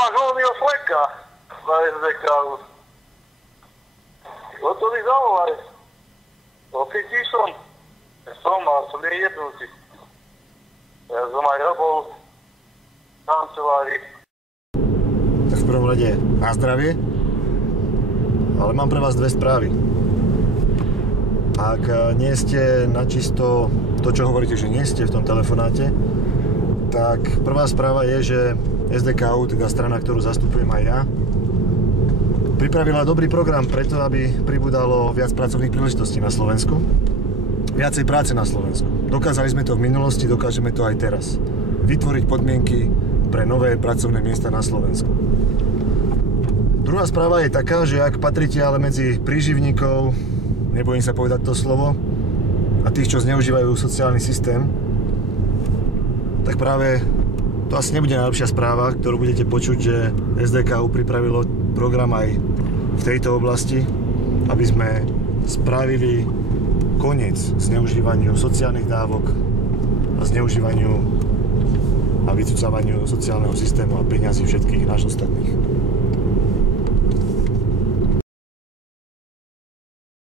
máš voľného fleka na SDK. O to mi zavolaj. Ocítiš som? Som nejednutý. Ja som aj robil v kancelárii. Tak v prvom rade na zdravie, ale mám pre vás dve správy. Ak nie ste načisto to, čo hovoríte, že nie ste v tom telefonáte, tak prvá správa je, že SDKU, teda strana, ktorú zastupujem aj ja, pripravila dobrý program preto, aby pribudalo viac pracovných príležitostí na Slovensku, viacej práce na Slovensku. Dokázali sme to v minulosti, dokážeme to aj teraz. Vytvoriť podmienky pre nové pracovné miesta na Slovensku. Druhá správa je taká, že ak patríte ale medzi príživníkov, nebojím sa povedať to slovo, a tých, čo zneužívajú sociálny systém, tak práve to asi nebude najlepšia správa, ktorú budete počuť, že SDKU pripravilo program aj v tejto oblasti, aby sme spravili koniec zneužívaniu sociálnych dávok a zneužívaniu a vycucávaniu sociálneho systému a peňazí všetkých nás ostatných.